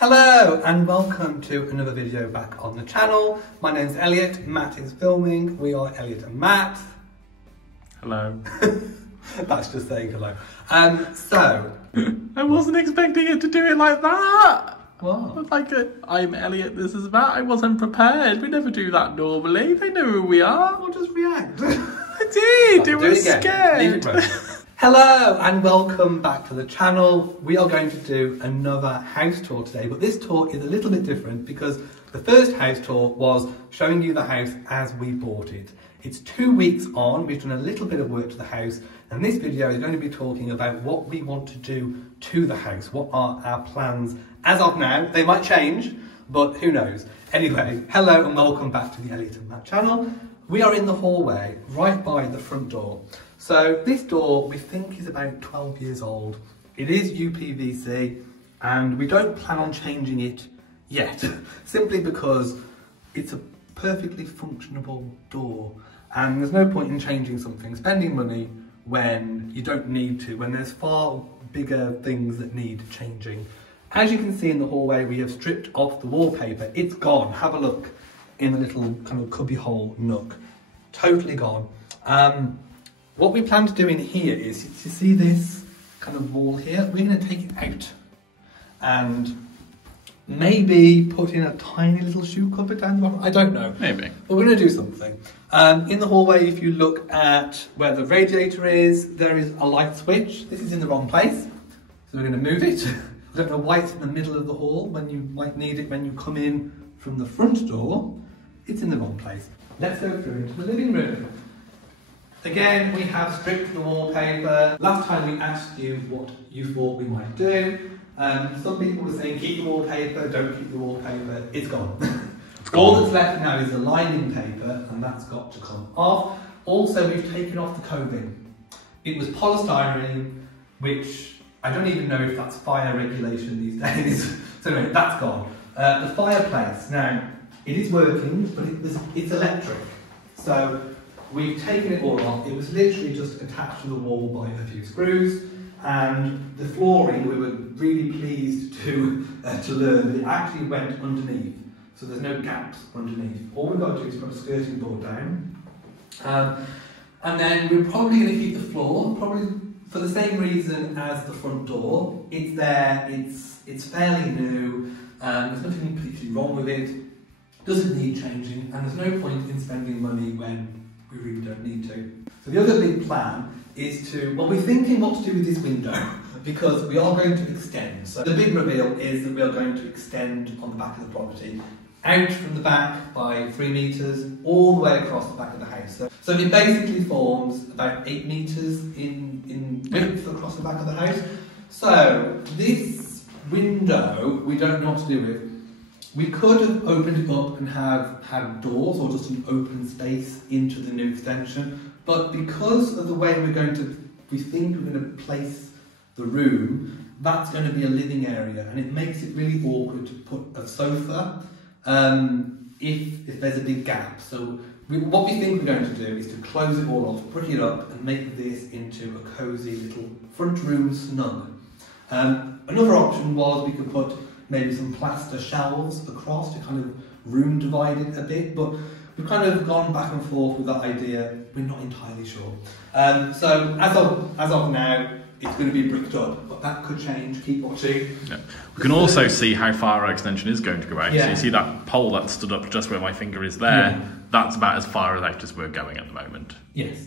Hello and welcome to another video back on the channel. My name's Elliot, Matt is filming. We are Elliot and Matt. Hello. That's just saying hello. I wasn't expecting it to do it like that. What? Like I'm Elliot, this is Matt. I wasn't prepared. We never do that normally. They know who we are. We'll just react. I did. It was scared. Leave it running. Hello and welcome back to the channel. We are going to do another house tour today, but this tour is a little bit different because the first house tour was showing you the house as we bought it. It's 2 weeks on, we've done a little bit of work to the house, and this video is going to be talking about what we want to do to the house. What are our plans as of now? They might change, but who knows? Anyway, hello and welcome back to the Elliot and Matt channel. We are in the hallway right by the front door. So this door we think is about 12 years old. It is UPVC and we don't plan on changing it yet, simply because it's a perfectly functionable door and there's no point in changing something, spending money when you don't need to, when there's far bigger things that need changing. As you can see in the hallway, we have stripped off the wallpaper. It's gone. Have a look in the little kind of cubby hole nook. Totally gone. What we plan to do in here is, you see this kind of wall here? We're going to take it out and maybe put in a tiny little shoe cupboard down the bottom. I don't know. Maybe. But we're going to do something. In the hallway, if you look at where the radiator is, there is a light switch. This is in the wrong place, so we're going to move it. I don't know why it's in the middle of the hall when you might need it when you come in from the front door. It's in the wrong place. Let's go through into the living room. Again, we have stripped the wallpaper. Last time we asked you what you thought we might do. Some people were saying keep the wallpaper, don't keep the wallpaper. It's gone. All that's left now is the lining paper and that's got to come off. Also, we've taken off the coving. It was polystyrene, which I don't even know if that's fire regulation these days. So anyway, that's gone. The fireplace, now, it is working, but it's electric. So we've taken it all off. It was literally just attached to the wall by a few screws. And the flooring, we were really pleased to learn that it actually went underneath. So there's no gaps underneath. All we've got to do is put a skirting board down. And then we're probably going to keep the floor, probably for the same reason as the front door. It's there, it's fairly new, there's nothing particularly wrong with it, doesn't need changing, and there's no point in spending money when we really don't need to. So the other big plan is we're thinking what to do with this window, because we are going to extend. So the big reveal is that we are going to extend on the back of the property, out from the back by 3 metres, all the way across the back of the house. So it basically forms about 8 metres in width across the back of the house. So this window, we don't know what to do with. We could have opened it up and have had doors or just an open space into the new extension, but because of the way we think we're going to place the room, that's going to be a living area, and it makes it really awkward to put a sofa if there's a big gap. So what we think we're going to do is to close it all off, brick it up, and make this into a cosy little front room snug. Another option was we could put maybe some plaster shelves across to kind of room divide it a bit, but we've kind of gone back and forth with that idea. We're not entirely sure. So as of now, it's going to be bricked up, but that could change. Keep watching. Yeah. We can also see how far our extension is going to go out. Yeah. So you see that pole that stood up just where my finger is there? Yeah. That's about as far out as we're going at the moment. Yes.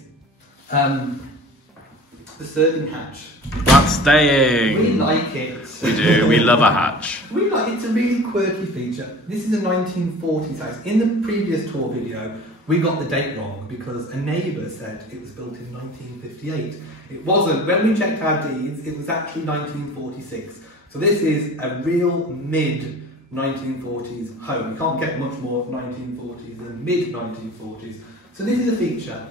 The serving hatch. That's staying. We like it. We do. We love a hatch. It's a really quirky feature. This is a 1940s house. In the previous tour video, we got the date wrong because a neighbour said it was built in 1958. It wasn't. When we checked our deeds, it was actually 1946. So this is a real mid-1940s home. You can't get much more 1940s than mid-1940s. So this is a feature.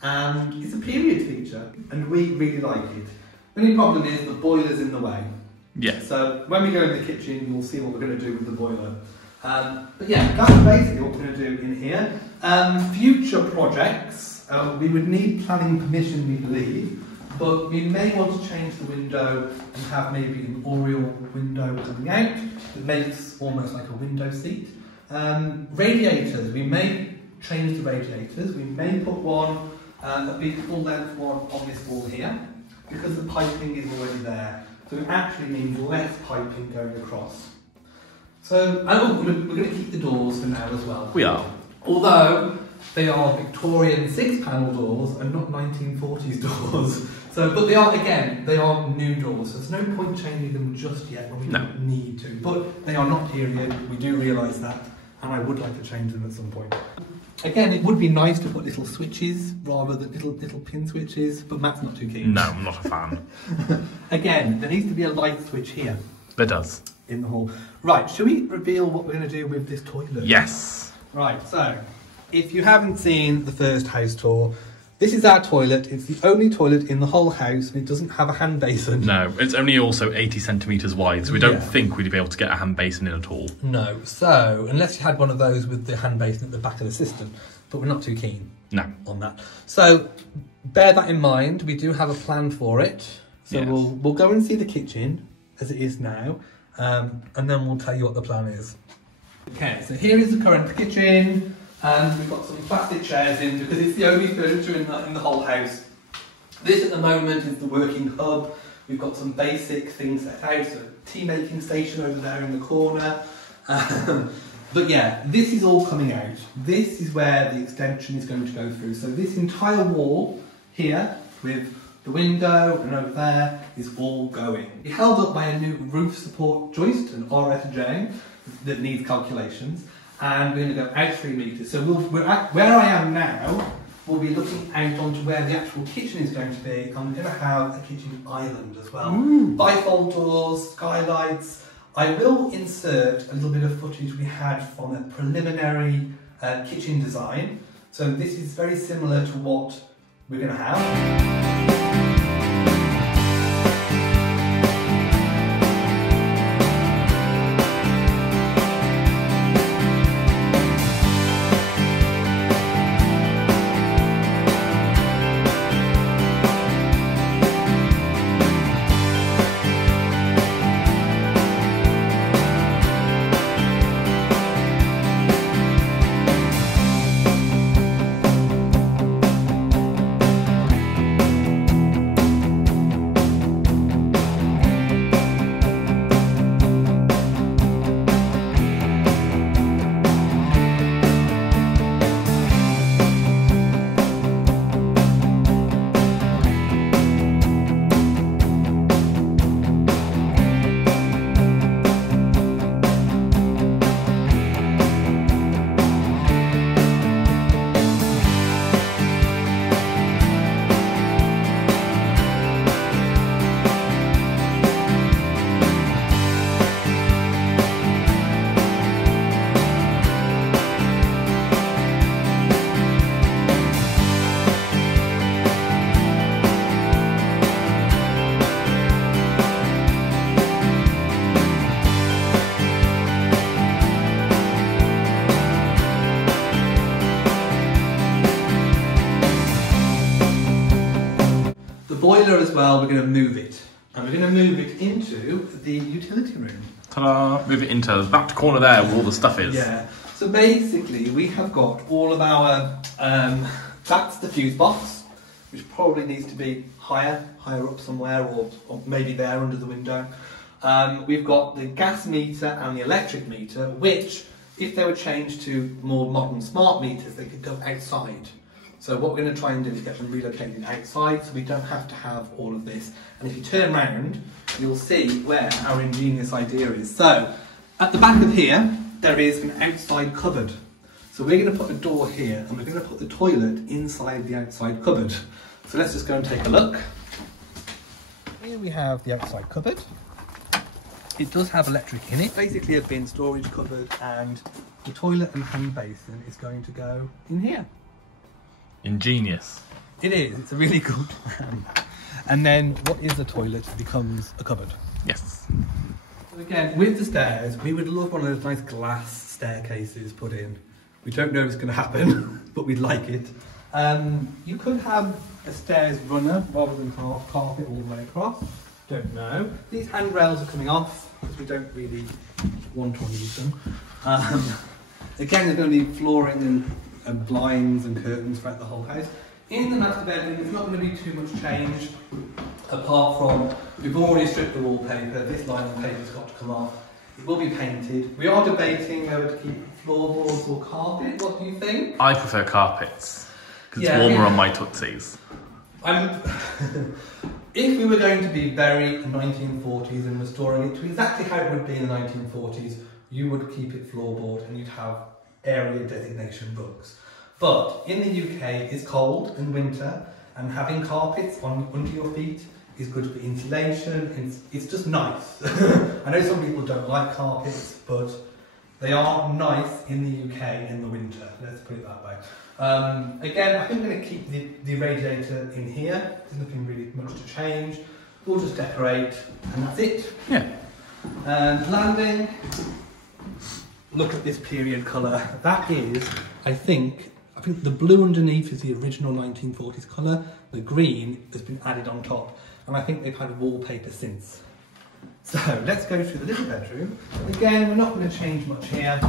And it's a period feature, and we really like it. The only problem is the boiler's in the way. Yeah. So when we go in the kitchen, you'll see what we're going to do with the boiler. But yeah, that's basically what we're going to do in here. Future projects, we would need planning permission, we believe, but we may want to change the window and have maybe an oriel window coming out that makes almost like a window seat. Radiators, we may change the radiators. We may put one, a big full length one on this wall here, because the piping is already there. So it actually means less piping going across. So, we're going to keep the doors for now as well. We are. Although they are Victorian 6-panel doors and not 1940s doors. So, but they are new doors. So there's no point changing them just yet when we don't need to. But they are not period. We do realise that, and I would like to change them at some point. Again, it would be nice to put little switches rather than little pin switches, but Matt's not too keen. No, I'm not a fan. Again, there needs to be a light switch here. There does. In the hall. Right, shall we reveal what we're going to do with this toilet? Yes. Right, so, if you haven't seen the first house tour, this is our toilet. It's the only toilet in the whole house, and it doesn't have a hand basin. No, it's only also 80 centimetres wide, so we don't think we'd be able to get a hand basin in at all. No, so, unless you had one of those with the hand basin at the back of the cistern, but we're not too keen on that. So, bear that in mind. We do have a plan for it. So we'll go and see the kitchen as it is now, and then we'll tell you what the plan is. Okay, so here is the current kitchen. And we've got some plastic chairs in because it's the only furniture in the whole house. This at the moment is the working hub. We've got some basic things set out, so tea making station over there in the corner. But yeah, this is all coming out. This is where the extension is going to go through. So this entire wall here with the window and over there is all going. It's held up by a new roof support joist, an RSJ, that needs calculations. And we're going to go out 3 metres. So we're at where I am now, we'll be looking out onto where the actual kitchen is going to be, and we're going to have a kitchen island as well. Bifold doors, skylights. I will insert a little bit of footage we had from a preliminary kitchen design. So this is very similar to what we're going to have. Boiler as well, we're going to move it. And we're going to move it into the utility room. Ta-da! Move it into that corner there where all the stuff is. Yeah. So basically we have got all of our, that's the fuse box, which probably needs to be higher up somewhere, or maybe there under the window. We've got the gas meter and the electric meter, which, if they were changed to more modern smart meters, they could go outside. So what we're going to try and do is get them relocated outside, so we don't have to have all of this. And if you turn around, you'll see where our ingenious idea is. So, at the back of here, there is an outside cupboard. So we're going to put a door here, and we're going to put the toilet inside the outside cupboard. So let's just go and take a look. Here we have the outside cupboard. It does have electric in it. Basically a bin storage cupboard, and the toilet and hand basin is going to go in here. Ingenious. It is, it's a really good plan. And then what is the toilet becomes a cupboard. Yes. So again, with the stairs, we would love one of those nice glass staircases put in. We don't know if it's going to happen, but we'd like it. You could have a stairs runner rather than carpet all the way across. Don't know. These handrails are coming off because we don't really want to use them. Again, there's going to be flooring and blinds and curtains throughout the whole house. In the master bedroom, there's not going to be too much change, apart from we've already stripped the wallpaper. This line of paper's got to come off. It will be painted. We are debating whether to keep floorboards or carpet. What do you think? I prefer carpets because it's warmer on my tootsies. If we were going to be very 1940s and restoring it to exactly how it would be in the 1940s, you would keep it floorboard and you'd have area designation books. But in the UK, it's cold in winter, and having carpets under your feet is good for insulation. It's just nice. I know some people don't like carpets, but they are nice in the UK in the winter. Let's put it that way. Again, I think I'm going to keep the radiator in here. There's nothing really much to change. We'll just decorate, and that's it. Yeah. Landing. Look at this period colour. That is, I think the blue underneath is the original 1940s colour. The green has been added on top, and I think they've had wallpaper since. So let's go through the little bedroom. Again, we're not going to change much here.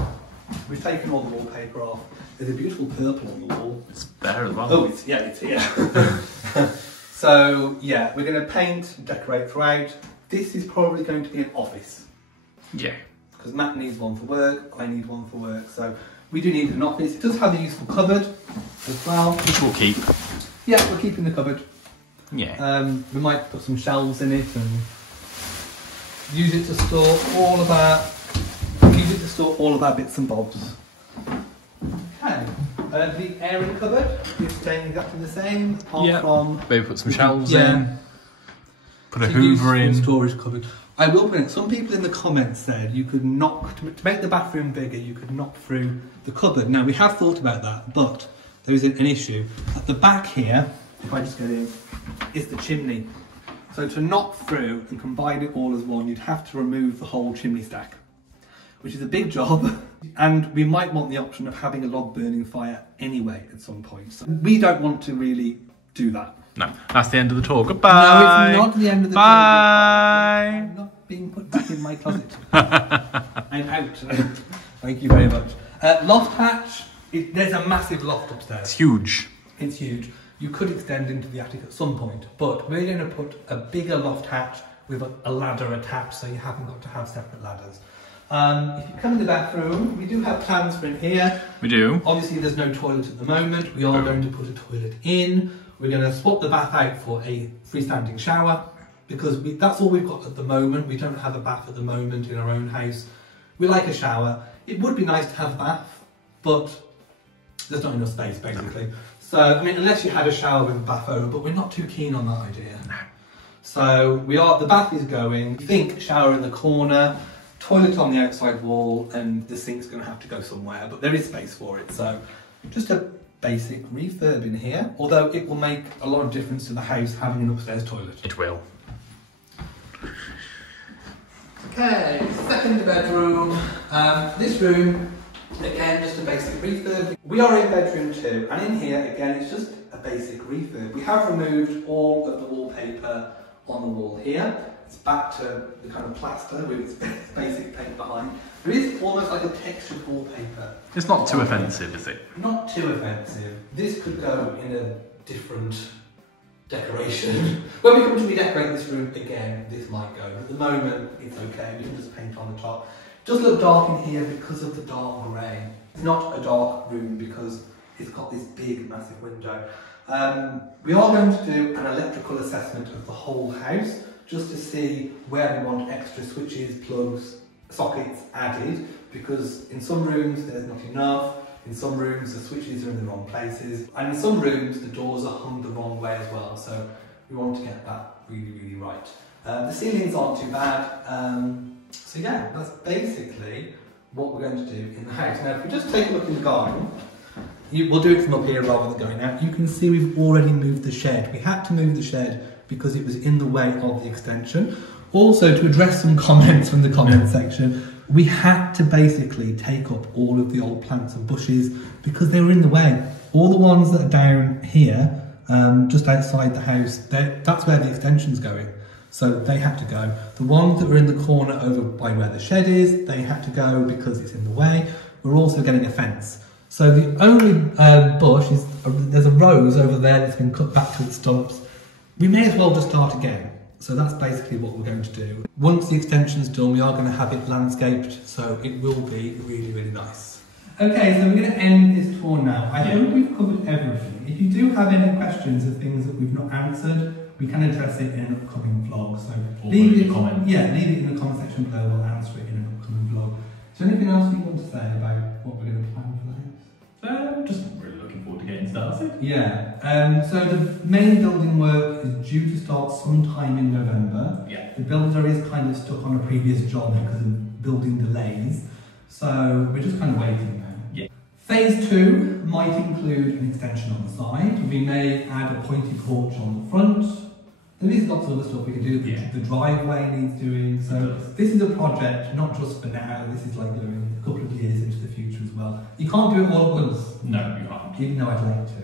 We've taken all the wallpaper off. There's a beautiful purple on the wall. It's there as well. Oh, it's here. So yeah, we're going to paint and decorate throughout. This is probably going to be an office. Yeah. Because Matt needs one for work, I need one for work, so we do need an office. It does have a useful cupboard as well. Which we'll keep. Yeah, we're keeping the cupboard. Yeah. We might put some shelves in it and use it to store all of our bits and bobs. Okay. The airing cupboard is staying exactly the same, apart from maybe put some shelves in. Put a Hoover in. Storage cupboard. I will put it. Some people in the comments said you could knock to make the bathroom bigger. You could knock through the cupboard. Now we have thought about that, but there is an issue at the back here. If I just get in, is the chimney. So to knock through and combine it all as one, you'd have to remove the whole chimney stack, which is a big job. And we might want the option of having a log burning fire anyway at some point. So we don't want to really do that. No, that's the end of the tour. Goodbye. No, it's not the end of the tour. Bye. I'm not being put back in my closet. I'm out. Thank you very much. Loft hatch. There's a massive loft upstairs. It's huge. It's huge. You could extend into the attic at some point, but we're going to put a bigger loft hatch with a ladder attached, so you haven't got to have separate ladders. If you come in the bathroom, we do have plans for in here. We do. Obviously, there's no toilet at the moment. We are going to put a toilet in. We're going to swap the bath out for a freestanding shower, because that's all we've got at the moment. We don't have a bath at the moment in our own house. We like a shower. It would be nice to have a bath, but there's not enough space, basically. So, I mean, unless you had a shower with a bath over, but we're not too keen on that idea. So, the bath is going. We think shower in the corner, toilet on the outside wall, and the sink's going to have to go somewhere, but there is space for it. So, just a basic refurb in here, although it will make a lot of difference to the house having an upstairs toilet. It will. Okay, second bedroom. This room, again, just a basic refurb. We are in bedroom 2, and in here, again, it's just a basic refurb. We have removed all of the wallpaper on the wall here. It's back to the kind of plaster with its basic paint behind. There is almost like a textured wallpaper. It's not too offensive, is it? Not too offensive. This could go in a different decoration. When we come to redecorate this room again, this might go. At the moment, it's okay. We can just paint on the top. It does look dark in here because of the dark grey. It's not a dark room because it's got this big, massive window. We are going to do an electrical assessment of the whole house, just to see where we want extra switches, plugs, sockets added, because in some rooms there's not enough, in some rooms the switches are in the wrong places, and in some rooms the doors are hung the wrong way as well, so we want to get that really, really right. The ceilings aren't too bad, so yeah, that's basically what we're going to do in the house. Now if we just take a look in the garden, we'll do it from up here rather than going out, you can see we've already moved the shed. We had to move the shed because it was in the way of the extension. Also, to address some comments from the comment section, we had to basically take up all of the old plants and bushes because they were in the way. All the ones that are down here, just outside the house, that's where the extension's going. So they had to go. The ones that were in the corner over by where the shed is, they had to go because it's in the way. We're also getting a fence. So the only bush is, there's a rose over there that's been cut back to its stumps. We may as well just start again. So that's basically what we're going to do. Once the extension's done, we are going to have it landscaped, so it will be really, really nice. Okay, so we're going to end this tour now. I think we've covered everything. If you do have any questions or things that we've not answered, we can address it in an upcoming vlog. So leave it in the comment. Yeah, leave it in the comment section below. We'll answer it in an upcoming vlog. Is there anything else you want to say about what we're going to plan for the house? Just really looking forward to getting started. Yeah. So the main building work is due to start sometime in November. Yeah. The builder is kind of stuck on a previous job because of building delays. So we're just kind of waiting now. Yeah. Phase 2 might include an extension on the side. We may add a pointy porch on the front. There is lots of other stuff we can do. The driveway needs doing. So this is a project not just for now. This is like going a couple of years into the future as well. You can't do it all at once. No, you can't. Even though I'd like to.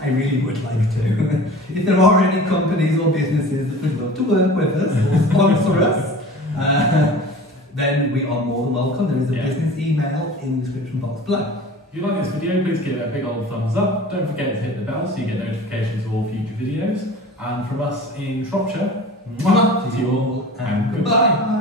I really would like to. If there are any companies or businesses that would love to work with us or sponsor us, then we are more than welcome. There is a business email in the description box below. If you like this video, please give it a big old thumbs up. Don't forget to hit the bell so you get notifications of all future videos. And from us in Shropshire, to you all, and goodbye.